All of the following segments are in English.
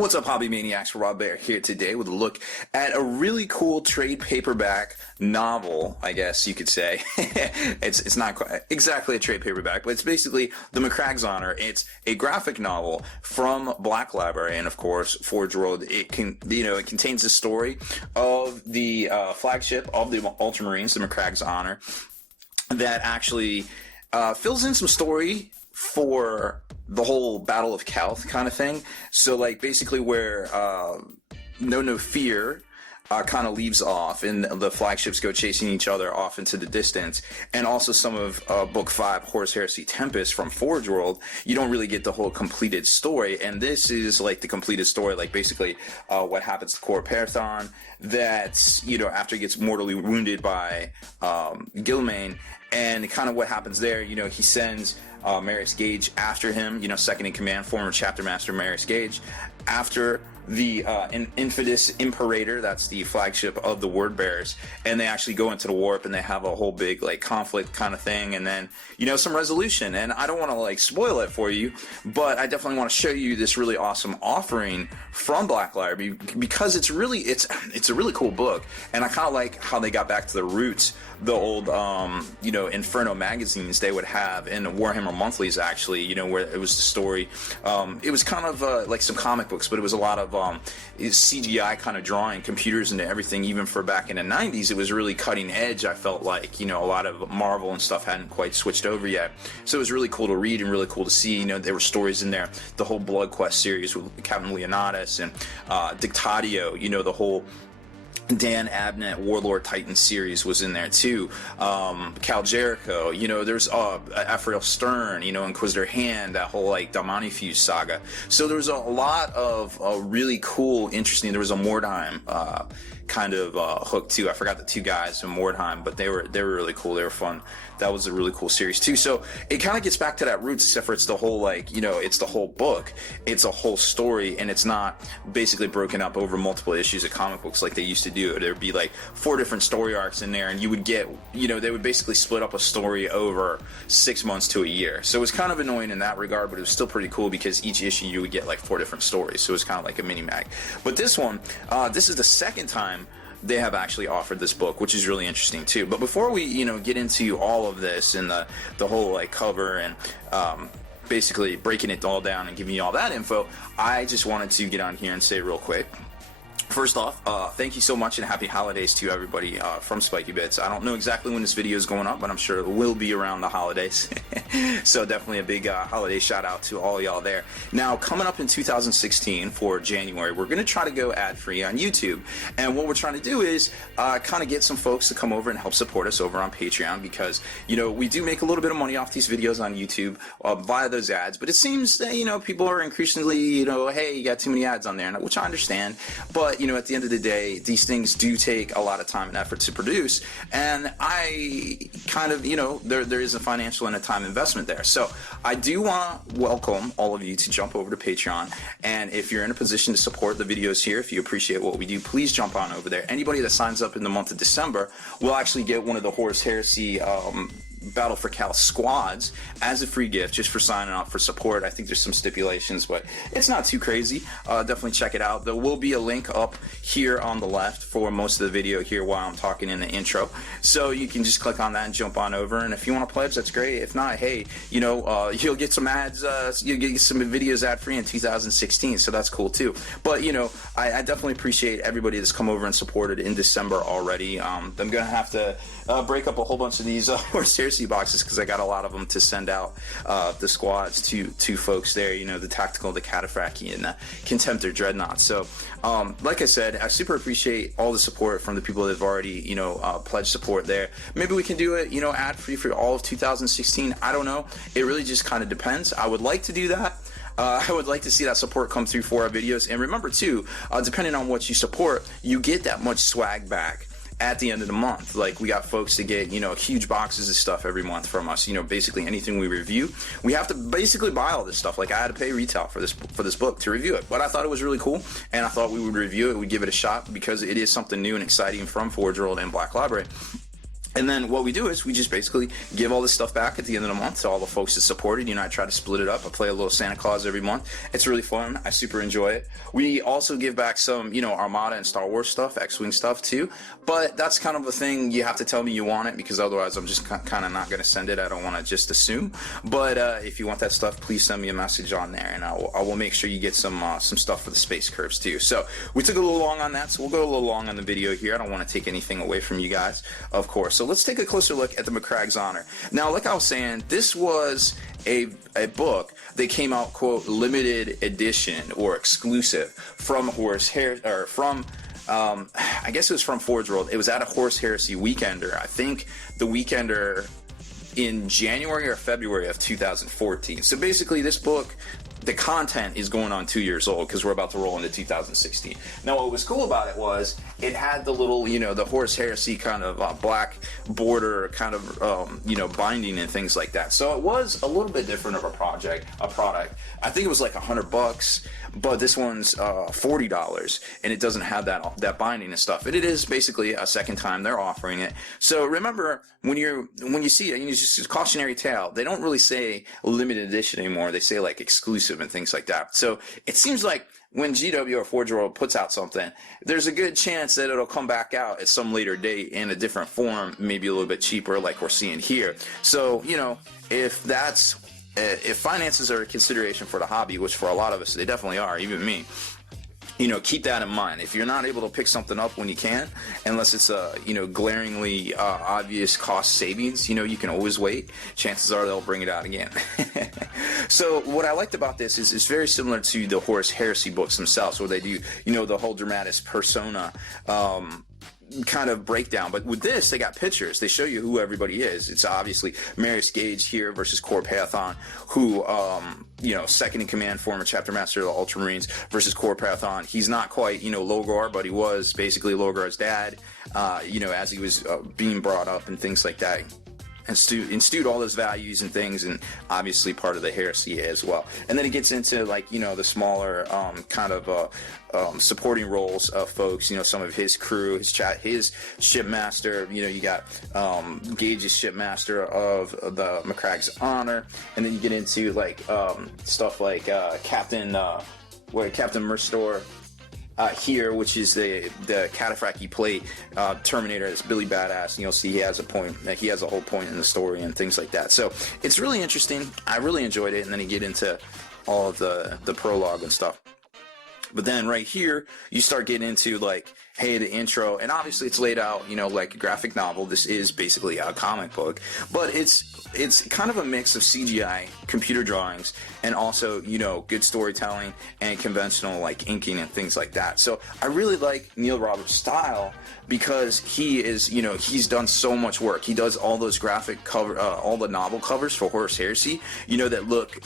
What's up, hobby maniacs? Rob Bear here today with a look at a really cool trade paperback novel, I guess you could say. It's not quite exactly a trade paperback, but it's basically the Macragge's Honor. It's a graphic novel from Black Library, and of course, Forge World. It contains the story of the flagship of the Ultramarines, the Macragge's Honor, that actually fills in some story for the whole Battle of Calth kind of thing. So like basically where No Fear kind of leaves off and the flagships go chasing each other off into the distance, and also some of book 5, Horus, Heresy, Tempest from Forge World, you don't really get the whole completed story, and this is like the completed story, like basically what happens to Cor Perthon, that, you know, after he gets mortally wounded by Gilmain, and kind of what happens there. You know, he sends Marius Gage after him, you know, second in command, former chapter master Marius Gage, after the Infidus Imperator, that's the flagship of the Word Bearers, and they actually go into the warp and they have a whole big like conflict kind of thing, and then, you know, some resolution. And I don't want to like spoil it for you, but I definitely want to show you this really awesome offering from Black Library, because it's a really cool book, and I kind of like how they got back to the roots. The old you know, Inferno magazines they would have, in Warhammer monthlies actually, you know, where it was the story, it was kind of like some comic books, but it was a lot of CGI kind of drawing, computers into everything. Even for back in the 90s, it was really cutting edge. I felt like, you know, a lot of Marvel and stuff hadn't quite switched over yet, so it was really cool to read and really cool to see. You know, there were stories in there, the whole Blood Quest series with Captain Leonidas and Dictatio, you know, the whole Dan Abnett Warlord Titan series was in there too. Cal Jericho, you know, there's Ephraim Stern, you know, Inquisitor Hand, that whole like Damani saga. So there was a lot of really cool, interesting. There was a Mordheim kind of hook too. I forgot the two guys from Mordheim, but they were really cool. They were fun. That was a really cool series too. So it kind of gets back to that roots, except for it's the whole, like, you know, it's the whole book, it's a whole story, and it's not basically broken up over multiple issues of comic books like they used to do. There'd be like 4 different story arcs in there, and you would get, you know, they would basically split up a story over 6 months to a year. So it was kind of annoying in that regard, but it was still pretty cool because each issue you would get like 4 different stories. So it was kind of like a mini mag. But this one, this is the second time they have actually offered this book, which is really interesting too. But before we, you know, get into all of this and the whole like cover and basically breaking it all down and giving you all that info, I just wanted to get on here and say real quick, first off, thank you so much and happy holidays to everybody from Spiky Bits. I don't know exactly when this video is going up, but I'm sure it will be around the holidays. So definitely a big holiday shout out to all y'all there. Now, coming up in 2016 for January, we're going to try to go ad-free on YouTube. And what we're trying to do is kind of get some folks to come over and help support us over on Patreon, because, you know, we do make a little bit of money off these videos on YouTube via those ads. But it seems that, you know, people are increasingly, you know, hey, you got too many ads on there, which I understand. But, you know, at the end of the day, these things do take a lot of time and effort to produce, and I kind of, you know, there is a financial and a time investment there. So I do want to welcome all of you to jump over to Patreon, and if you're in a position to support the videos here, if you appreciate what we do, please jump on over there. Anybody that signs up in the month of December will actually get one of the Horus Heresy Battle for Cal squads as a free gift, just for signing up for support. I think there's some stipulations, but it's not too crazy. Definitely check it out. There will be a link up here on the left for most of the video here while I'm talking in the intro, so you can just click on that and jump on over. And if you want to pledge, that's great. If not, hey, you know, you'll get some ads, you'll get some videos ad free in 2016, so that's cool too. But, you know, I definitely appreciate everybody that's come over and supported in December already. I'm gonna have to break up a whole bunch of these Horus Heresy boxes, because I got a lot of them to send out the squads to folks there, you know, the Tactical, the Cataphracti, and the Contemptor Dreadnought. So like I said, I super appreciate all the support from the people that have already, you know, pledged support there. Maybe we can do it, you know, ad free for all of 2016. I don't know, it really just kind of depends. I would like to do that. I would like to see that support come through for our videos. And remember too, depending on what you support, you get that much swag back at the end of the month. Like, we got folks to get, you know, huge boxes of stuff every month from us. You know, basically anything we review, we have to basically buy all this stuff. Like, I had to pay retail for this book to review it, but I thought it was really cool, and I thought we would review it, we'd give it a shot, because it is something new and exciting from Forge World and Black Library. And then what we do is we just basically give all this stuff back at the end of the month to all the folks that supported. You know, I try to split it up. I play a little Santa Claus every month. It's really fun. I super enjoy it. We also give back some, you know, Armada and Star Wars stuff, X-Wing stuff too. But that's kind of a thing. You have to tell me you want it, because otherwise I'm just kind of not going to send it. I don't want to just assume. But if you want that stuff, please send me a message on there, and I will make sure you get some stuff for the Space Curves too. So we took a little long on that, so we'll go a little long on the video here. I don't want to take anything away from you guys, of course. So let's take a closer look at the Macragge's Honor. Now, like I was saying, this was a book that came out, quote, limited edition or exclusive from Horus or from I guess it was from Forge World. It was at a Horus Heresy Weekender. I think the Weekender in January or February of 2014. So basically, this book, the content is going on 2 years old, because we're about to roll into 2016. Now, what was cool about it was it had the little, you know, the Horus Heresy kind of black border kind of, you know, binding and things like that. So it was a little bit different of a product. I think it was like $100, but this one's $40, and it doesn't have that binding and stuff. And it is basically a second time they're offering it. So remember, when you see it, it's just a cautionary tale. They don't really say limited edition anymore. They say like exclusive and things like that. So it seems like when GW or Forge World puts out something, there's a good chance that it'll come back out at some later date in a different form, maybe a little bit cheaper, like we're seeing here. So, you know, if finances are a consideration for the hobby, which for a lot of us they definitely are, even me, you know, keep that in mind. If you're not able to pick something up when you can, unless it's a, you know, glaringly obvious cost savings, you know, you can always wait. Chances are they'll bring it out again. So what I liked about this is it's very similar to the Horus Heresy books themselves, where they do, you know, the whole dramatis persona kind of breakdown. But with this, they got pictures. They show you who everybody is. It's obviously Marius Gage here versus Core Pathon, who you know, second in command, former chapter master of the Ultramarines, versus Core Pathon. He's not quite, you know, Logar, but he was basically Logar's dad, you know, as he was being brought up and things like that. And instilled all those values and things, and obviously part of the heresy as well. And then it gets into, like, you know, the smaller kind of supporting roles of folks, you know, some of his crew, his shipmaster, you know, you got Gage's shipmaster of the Macragge's Honor, and then you get into like stuff like Captain Mercador here, which is the Cataphractii plate Terminator. It's Billy Badass, and you'll see he has a whole point in the story and things like that. So it's really interesting. I really enjoyed it, and then you get into all of the prologue and stuff. But then right here, you start getting into, like, hey, the intro, and obviously it's laid out, you know, like a graphic novel. This is basically a comic book, but it's kind of a mix of CGI, computer drawings, and also, you know, good storytelling and conventional, like, inking and things like that. So I really like Neil Roberts' style, because he is, you know, he's done so much work. He does all those graphic cover, all the novel covers for Horus Heresy, you know, that look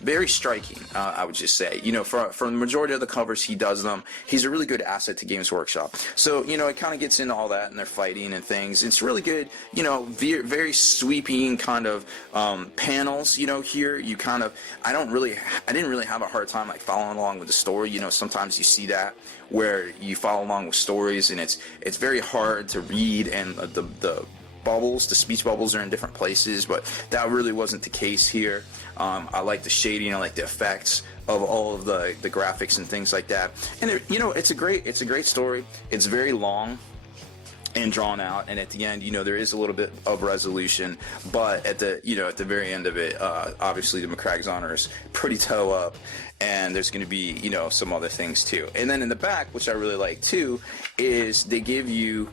very striking, I would just say. You know, for the majority of the covers, he does them. He's a really good asset to Games Workshop. So, you know, it kind of gets into all that, and they're fighting and things. It's really good, you know, very sweeping kind of panels, you know, here. You kind of, I didn't really have a hard time, like, following along with the story. You know, sometimes you see that where you follow along with stories, and it's very hard to read, and the speech bubbles are in different places, but that really wasn't the case here. I like the shading, I like the effects of all of the graphics and things like that. And you know, it's a great story. It's very long and drawn out, and at the end, you know, there is a little bit of resolution, but at the very end of it, obviously the Macragge's Honor is pretty toe up, and there's going to be, you know, some other things too. And then in the back, which I really like too, is they give you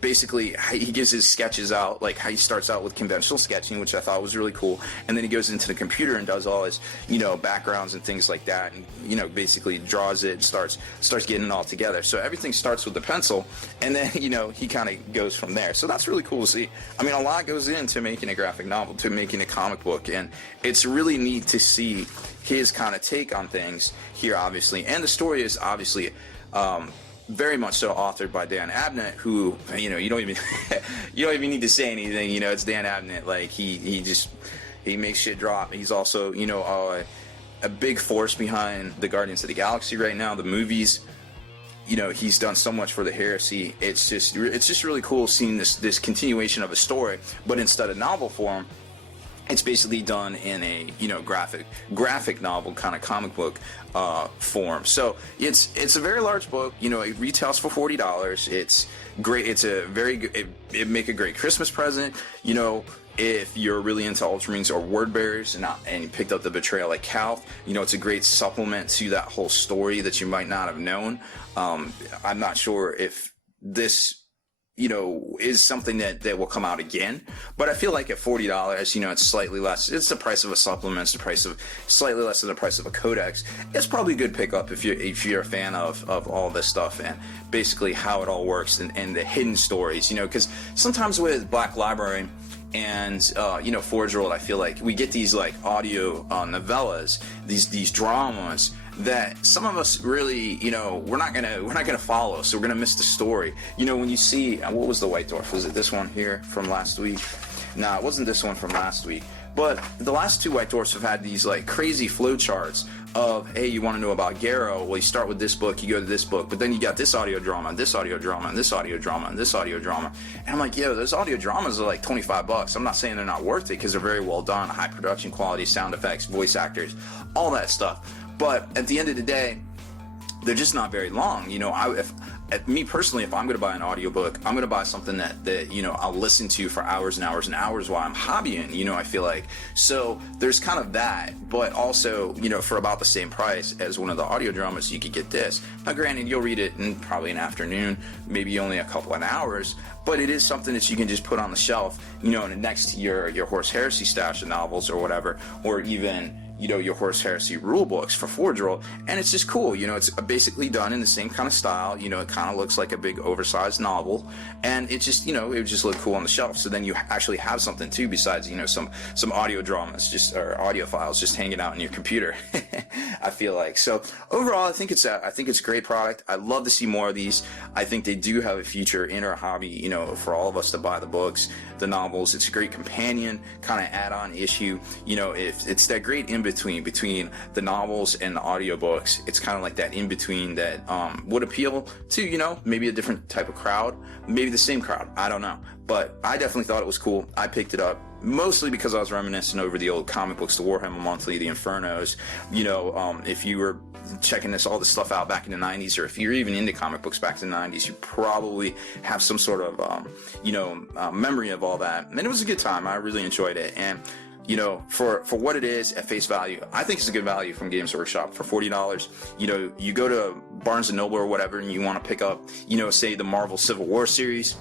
basically he gives his sketches out, like how he starts out with conventional sketching, which I thought was really cool, and then he goes into the computer and does all his, you know, backgrounds and things like that, and, you know, basically draws it, starts getting it all together. So everything starts with the pencil, and then, you know, he kind of goes from there. So that's really cool to see. I mean, a lot goes into making a graphic novel, to making a comic book, and it's really neat to see his kind of take on things here, obviously. And the story is obviously very much so authored by Dan Abnett, who, you know, you don't even need to say anything. You know, it's Dan Abnett. Like, he makes shit drop. He's also, you know, a big force behind the Guardians of the Galaxy right now, the movies. you know, he's done so much for the Heresy. It's just really cool seeing this continuation of a story, but instead of novel form, it's basically done in a, you know, graphic novel kind of comic book form. So it's a very large book. You know, it retails for $40. It's great. It's a very good. It make a great Christmas present. You know, if you're really into Ultramarines or word bearers and you picked up the Betrayal at Calth, you know, it's a great supplement to that whole story that you might not have known. I'm not sure if this, you know, is something that will come out again, but I feel like at $40, you know, it's slightly less. It's the price of a supplement. It's the price of slightly less than the price of a codex. It's probably a good pickup if you're a fan of all this stuff and basically how it all works and the hidden stories, you know, because sometimes with Black Library and you know, Forge World, I feel like we get these like audio novellas, these dramas that some of us really, you know, we're not gonna follow, so we're gonna miss the story. You know, when you see what was the White Dwarf? Was it this one here from last week? No, it wasn't this one from last week. But the last two White Dwarfs have had these like crazy flowcharts of, hey, you want to know about Garrow? Well, you start with this book, you go to this book, but then you got this audio drama, and this audio drama, and this audio drama, and this audio drama. And I'm like, yo, those audio dramas are like $25. I'm not saying they're not worth it, because they're very well done, high production quality, sound effects, voice actors, all that stuff. But at the end of the day, they're just not very long. You know, me personally, if I'm going to buy an audiobook, I'm going to buy something that, you know, I'll listen to for hours and hours and hours while I'm hobbying, you know, I feel like. So there's kind of that, but also, you know, for about the same price as one of the audio dramas, you could get this. Now, granted, you'll read it in probably an afternoon, maybe only a couple of hours, but it is something that you can just put on the shelf, you know, next to your Horus Heresy stash of novels or whatever, or even, you know, your Horus Heresy rule books for Forge World, and it's just cool. You know, it's basically done in the same kind of style. You know, it kind of looks like a big oversized novel, and it just, you know, it would just look cool on the shelf. So then you actually have something too, besides, you know, some audio dramas, or audio files just hanging out in your computer. I feel like. So overall, I think it's a great product. I'd love to see more of these. I think they do have a future in our hobby, you know, for all of us to buy the books, the novels. It's a great companion kind of add-on issue. You know, if it's that great between the novels and the audiobooks, it's kind of like that in between that would appeal to, you know, maybe a different type of crowd, maybe the same crowd, I don't know. But I definitely thought it was cool. I picked it up mostly because I was reminiscing over the old comic books, the Warhammer Monthly, the Infernos. You know, if you were checking all this stuff out back in the 90s, or if you're even into comic books back in the 90s, you probably have some sort of you know, memory of all that. And it was a good time. I really enjoyed it. And you know, for what it is at face value, I think it's a good value from Games Workshop for $40. You know, you go to Barnes & Noble or whatever and you want to pick up, you know, say the Marvel Civil War series,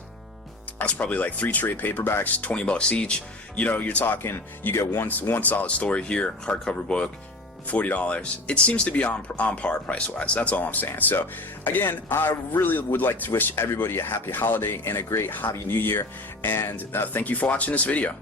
that's probably like 3 trade paperbacks, $20 each. You know, you're talking, you get one solid story here, hardcover book, $40. It seems to be on par price-wise. That's all I'm saying. So, again, I really would like to wish everybody a happy holiday and a great hobby new year. And thank you for watching this video.